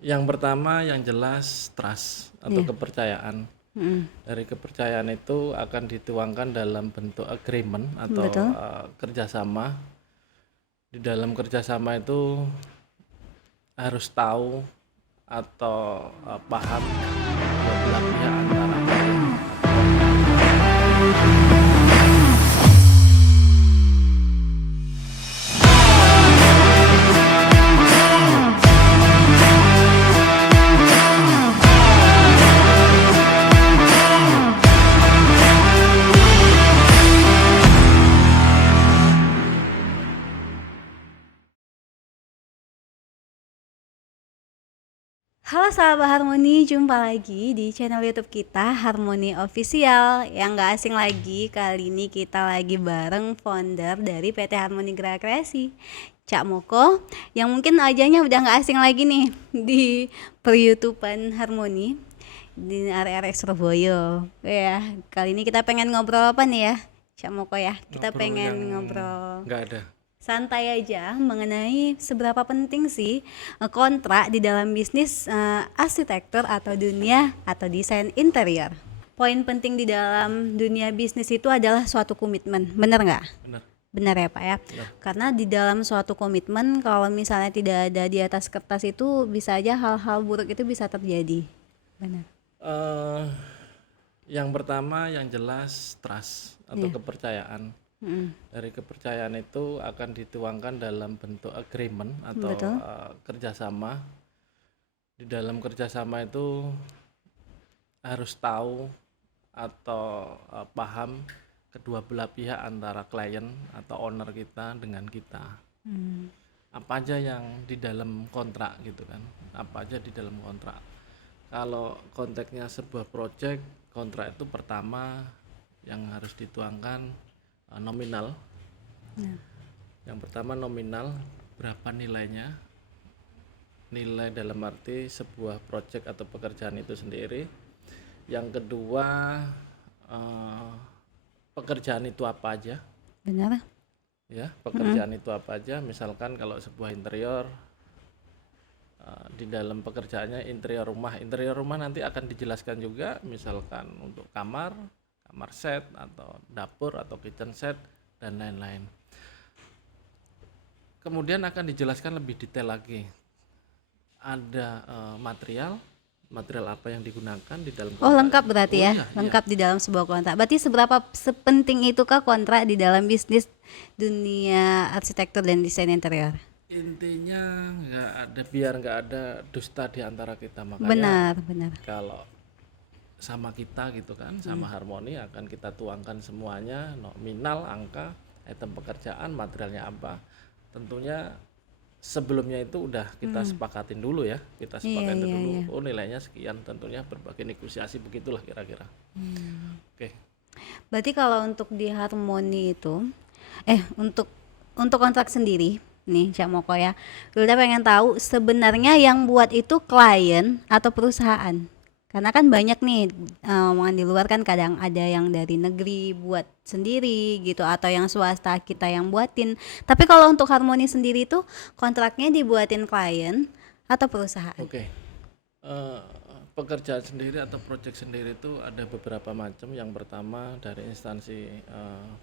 Yang pertama yang jelas trust atau Iya. kepercayaan. Mm. Dari kepercayaan itu akan dituangkan dalam bentuk agreement atau Betul. kerjasama. Di dalam kerjasama itu harus tahu atau paham kedua belah pihak antara klien atau Halo sahabat Harmoni, jumpa lagi di channel YouTube kita Harmoni Official. Yang gak asing lagi, kali ini kita lagi bareng founder dari PT Harmoni Gerak Kreasi, Cak Moko, yang mungkin wajahnya udah gak asing lagi nih di per-YouTubean Harmoni di area Surabaya. Ya, kali ini kita pengen ngobrol apa nih ya, Cak Moko ya? Kita ngobrol yang pengen ngobrol nggak ada. santai aja mengenai seberapa penting sih kontrak di dalam bisnis arsitektur atau dunia atau desain interior. Poin penting di dalam dunia bisnis itu adalah suatu komitmen, benar nggak? Benar, Benar ya Pak ya. benar. Karena di dalam suatu komitmen kalau misalnya tidak ada di atas kertas itu bisa aja hal-hal buruk itu bisa terjadi. Benar. Eh, yang pertama yang jelas trust atau Iya. kepercayaan. Mm. Dari kepercayaan itu akan dituangkan dalam bentuk agreement atau Betul. kerjasama. Di dalam kerjasama itu harus tahu atau paham kedua belah pihak antara klien atau owner kita dengan kita. Mm. Apa aja yang di dalam kontrak gitu kan? Apa aja di dalam kontrak? Kalau konteksnya sebuah project, kontrak itu pertama yang harus dituangkan nominal. Nah. Yang pertama nominal, berapa nilainya? Nilai dalam arti sebuah project atau pekerjaan itu sendiri. Yang kedua, pekerjaan itu apa aja? Benar. Ya, pekerjaan itu apa aja? Misalkan kalau sebuah interior, di dalam pekerjaannya interior rumah nanti akan dijelaskan juga, misalkan untuk kamar set atau dapur atau kitchen set dan lain-lain. Kemudian akan dijelaskan lebih detail lagi, ada material apa yang digunakan di dalam Oh kontrak lengkap itu. berarti Oh ya, iya, iya. lengkap di dalam sebuah kontrak. Berarti seberapa sepenting itukah kontrak di dalam bisnis dunia arsitektur dan desain interior? Intinya biar nggak ada dusta di antara kita, makanya Benar, benar. kalau sama kita gitu kan, sama Harmoni akan kita tuangkan semuanya, nominal, angka, item pekerjaan, materialnya apa. Tentunya sebelumnya itu udah kita sepakatin dulu ya, kita Iya, sepakatin iya, dulu, iya. oh nilainya sekian, tentunya berbagai negosiasi begitulah kira-kira. Oke. Berarti kalau untuk di Harmoni itu, untuk kontrak sendiri, nih Cak Moko ya, kita pengen tahu sebenarnya yang buat itu klien atau perusahaan. Karena kan banyak nih omongan di luar kan kadang ada yang dari negeri buat sendiri gitu atau yang swasta kita yang buatin. Tapi kalau untuk Harmoni sendiri itu kontraknya dibuatin klien atau perusahaan. Oke. Eh, Pekerjaan sendiri atau proyek sendiri itu ada beberapa macam. Yang pertama dari instansi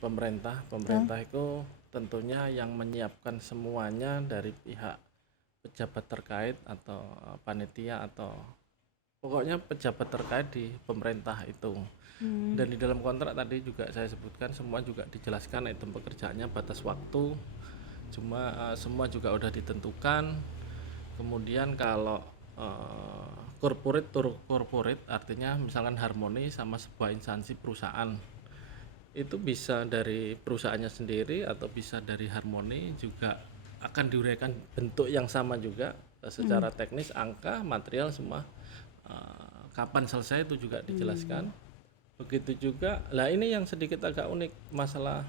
pemerintah. Pemerintah itu tentunya yang menyiapkan semuanya dari pihak pejabat terkait atau panitia atau pokoknya pejabat terkait di pemerintah itu. Dan di dalam kontrak tadi juga saya sebutkan semua juga dijelaskan item pekerjaannya, batas waktu, semua juga udah ditentukan. Kemudian kalau corporate artinya misalkan Harmoni sama sebuah instansi perusahaan, itu bisa dari perusahaannya sendiri atau bisa dari Harmoni, juga akan diuraikan bentuk yang sama juga secara teknis, angka, material semua, kapan selesai itu juga dijelaskan. Begitu juga lah, ini yang sedikit agak unik masalah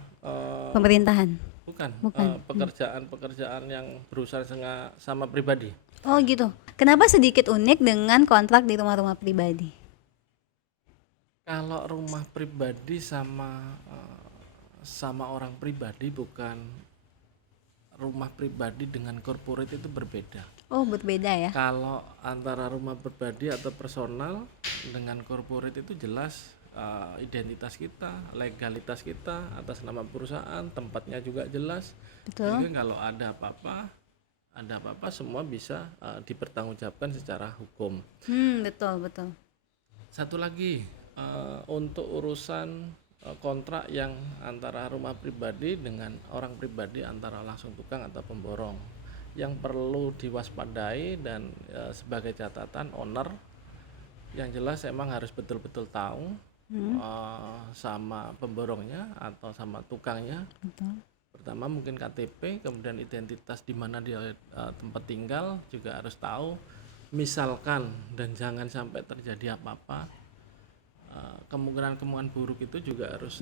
Pemerintahan. bukan Bukan. pekerjaan yang berusaha sama pribadi. Oh gitu. Kenapa sedikit unik dengan kontrak di rumah-rumah pribadi? Kalau rumah pribadi sama orang pribadi, bukan rumah pribadi dengan corporate itu berbeda. Oh, berbeda ya? Kalau antara rumah pribadi atau personal dengan corporate itu jelas identitas kita, legalitas kita atas nama perusahaan, tempatnya juga jelas. Betul. Sehingga kalau ada apa-apa semua bisa dipertanggungjawabkan secara hukum. Betul, betul. Satu lagi untuk urusan kontrak yang antara rumah pribadi dengan orang pribadi, antara langsung tukang atau pemborong, yang perlu diwaspadai dan sebagai catatan owner yang jelas emang harus betul-betul tahu sama pemborongnya atau sama tukangnya. Betul. Pertama mungkin KTP, kemudian identitas di mana dia tempat tinggal juga harus tahu. Misalkan dan jangan sampai terjadi apa-apa, kemungkinan buruk itu juga harus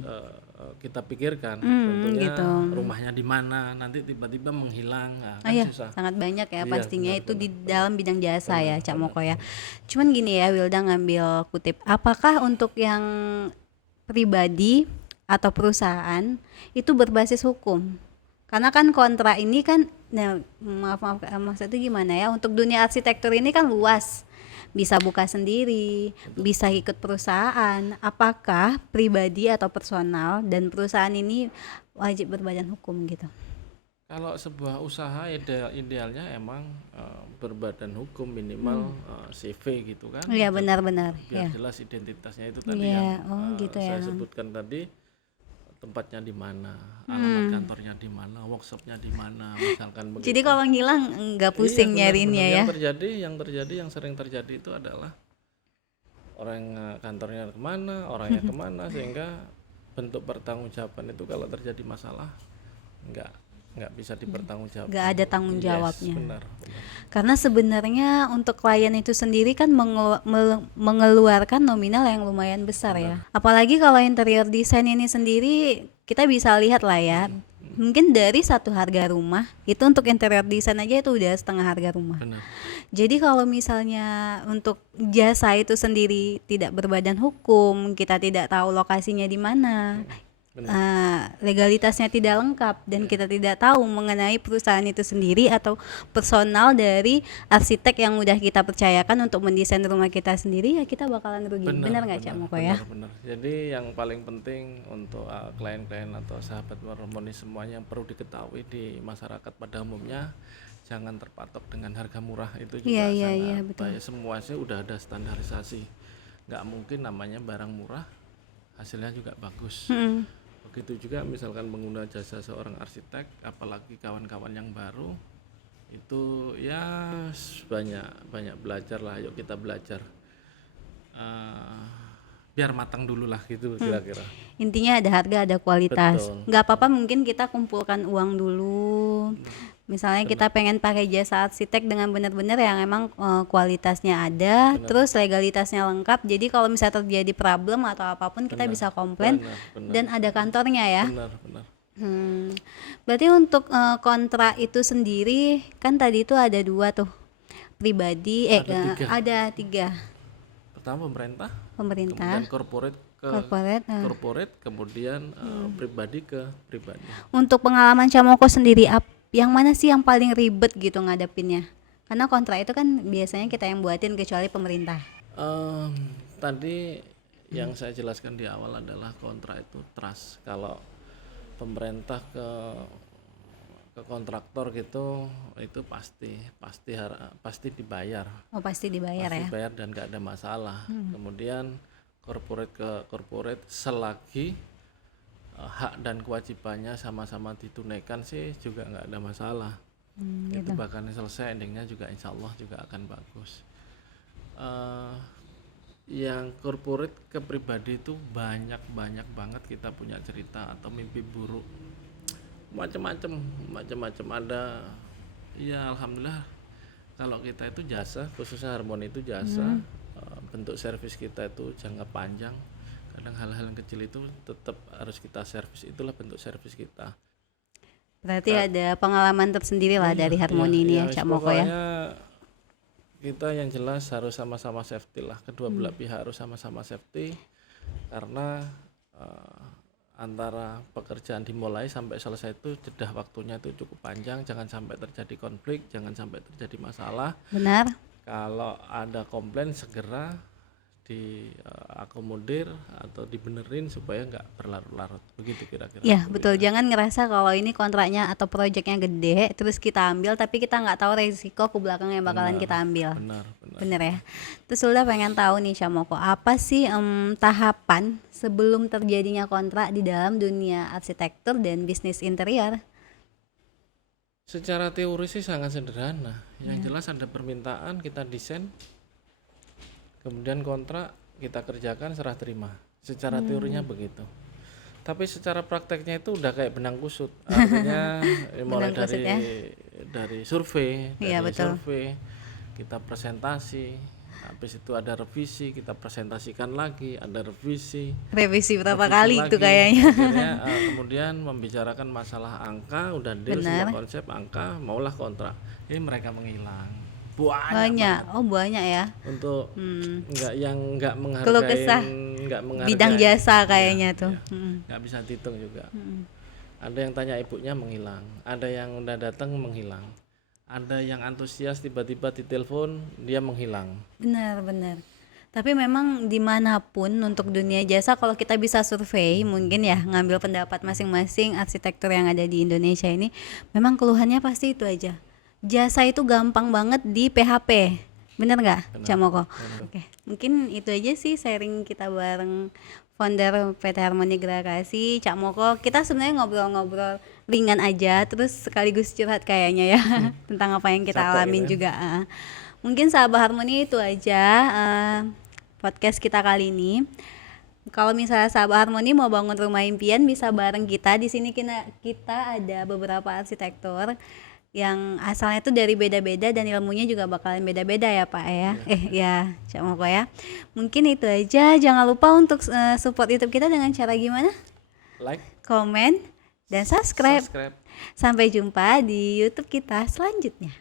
kita pikirkan. Tentunya gitu. rumahnya di mana, nanti tiba-tiba menghilang, kan Iya, susah. sangat banyak ya Iya, pastinya benar, itu di benar. dalam bidang jasa ya, Cak Benar. Moko ya. Cuman gini ya, Wilda ngambil kutip. Apakah untuk yang pribadi atau perusahaan itu berbasis hukum? Karena kan kontrak ini kan, nah, maksudnya gimana ya? Untuk dunia arsitektur ini kan luas, bisa buka sendiri, bisa ikut perusahaan. Apakah pribadi atau personal dan perusahaan ini wajib berbadan hukum gitu? Kalau sebuah usaha idealnya emang berbadan hukum, minimal CV gitu kan, Iya, benar-benar biar ya. jelas identitasnya itu tadi Iya, yang gitu saya ya. sebutkan tadi, tempatnya di mana, alamat kantornya di mana, workshopnya di mana, misalkan begitu. Jadi kalau ngilang nggak pusing Iya, nyariinnya benar. ya. Yang sering terjadi itu adalah orang kantornya kemana, orangnya kemana, sehingga bentuk pertanggungjawaban itu kalau terjadi masalah nggak bisa dipertanggungjawabkan. Nggak ada tanggung Yes, jawabnya. benar. Karena sebenarnya untuk klien itu sendiri kan mengeluarkan nominal yang lumayan besar ya. Apalagi kalau interior design ini sendiri kita bisa lihat lah ya. Mungkin dari satu harga rumah itu untuk interior design aja itu udah setengah harga rumah. Benar. Jadi kalau misalnya untuk jasa itu sendiri tidak berbadan hukum, kita tidak tahu lokasinya di mana, legalitasnya tidak lengkap, dan kita tidak tahu mengenai perusahaan itu sendiri atau personal dari arsitek yang udah kita percayakan untuk mendesain rumah kita sendiri, ya kita bakalan rugi. Benar nggak Cak Moko ya? Benar. Jadi yang paling penting untuk klien-klien atau sahabat harmoni semuanya yang perlu diketahui di masyarakat pada umumnya, jangan terpatok dengan harga murah. Itu juga Iya, sangat betul. bahaya. Semua sih udah ada standarisasi, nggak mungkin namanya barang murah hasilnya juga bagus. Begitu juga misalkan pengguna jasa seorang arsitek, apalagi kawan-kawan yang baru, itu ya banyak belajar lah. Yuk kita belajar, biar matang dulu lah gitu kira-kira. Intinya ada harga, ada kualitas. Betul. Nggak apa-apa mungkin kita kumpulkan uang dulu. Misalnya kita pengen pakai jasa arsitek dengan benar-benar yang emang kualitasnya ada, terus legalitasnya lengkap. Jadi kalau misalnya terjadi problem atau apapun kita bisa komplain Benar. dan ada kantornya ya. Benar. Berarti untuk kontrak itu sendiri kan tadi itu ada 2 tuh, pribadi, ada 3. Pertama pemerintah, Pemerintah, kemudian corporate ke corporate. corporate, kemudian pribadi ke pribadi. Untuk pengalaman Camoko sendiri, yang mana sih yang paling ribet gitu ngadepinnya? Karena kontrak itu kan biasanya kita yang buatin kecuali pemerintah. Tadi yang saya jelaskan di awal adalah kontrak itu trust. Kalau pemerintah ke kontraktor gitu, itu pasti dibayar. Oh, pasti dibayar ya. Dibayar dan nggak ada masalah. Kemudian corporate ke corporate, selagi hak dan kewajibannya sama-sama ditunaikan sih juga nggak ada masalah. Itu bahkan selesai endingnya juga insya Allah juga akan bagus. Yang corporate ke pribadi itu banyak banget kita punya cerita atau mimpi buruk, macam-macam ada. Ya alhamdulillah kalau kita itu jasa, khususnya Harmoni itu jasa, bentuk servis kita itu jangka panjang. Kadang hal-hal yang kecil itu tetap harus kita servis, itulah bentuk servis kita. Berarti ada pengalaman tersendiri lah dari Harmoni ini ya Cak Moko ya. Pokoknya kita yang jelas harus sama-sama safety lah, kedua belah pihak harus sama-sama safety, karena antara pekerjaan dimulai sampai selesai itu jeda waktunya itu cukup panjang, jangan sampai terjadi konflik, jangan sampai terjadi masalah. Benar. Kalau ada komplain segera diakomodir atau dibenerin supaya nggak berlarut-larut. Begitu kira-kira. Ya, betul. Jangan ngerasa kalau ini kontraknya atau proyeknya gede, terus kita ambil, tapi kita nggak tahu resiko ke belakang yang bakalan kita ambil. Benar. Bener ya. Terus udah pengen tahu nih Syamoko, apa sih tahapan sebelum terjadinya kontrak di dalam dunia arsitektur dan bisnis interior? Secara teori sih sangat sederhana. Yang jelas ada permintaan, kita desain, kemudian kontrak kita kerjakan, serah terima. Secara teorinya begitu. Tapi secara prakteknya itu udah kayak benang kusut. Artinya mulai Benang kusut ya. dari survei, Iya, betul. kita presentasi, habis itu ada revisi, kita presentasikan lagi, ada revisi Berapa revisi kali lagi. itu kayaknya. Akhirnya kemudian membicarakan masalah angka, udah deal Benar. semua konsep angka, maulah kontrak. Ini mereka menghilang. Banyak Banyak. Oh, banyak ya. untuk nggak Keluh kesah menghargai bidang jasa Iya, kayaknya tuh. nggak bisa dihitung juga. Ada yang tanya ibunya menghilang, ada yang udah datang menghilang, ada yang antusias tiba-tiba ditelepon dia menghilang. Benar. Tapi memang dimanapun untuk dunia jasa, kalau kita bisa survei mungkin ya, ngambil pendapat masing-masing arsitektur yang ada di Indonesia ini, memang keluhannya pasti itu aja. Jasa itu gampang banget di PHP. Bener nggak, Cak Moko? Oke, mungkin itu aja sih sharing kita bareng founder PT Harmoni Grakasi, Cak Moko. Kita sebenarnya ngobrol-ngobrol ringan aja, terus sekaligus curhat kayaknya ya tentang apa yang kita Capek alamin gitu juga. Mungkin sahabat Harmoni itu aja podcast kita kali ini. Kalau misalnya sahabat Harmoni mau bangun rumah impian, bisa bareng kita. Di sini kita ada beberapa arsitektur yang asalnya tuh dari beda-beda dan ilmunya juga bakalan beda-beda ya Pak ya. Ya, Cak Moko ya. Mungkin itu aja. Jangan lupa untuk support YouTube kita dengan cara gimana? Like, Komen dan subscribe. subscribe. Sampai jumpa di YouTube kita selanjutnya.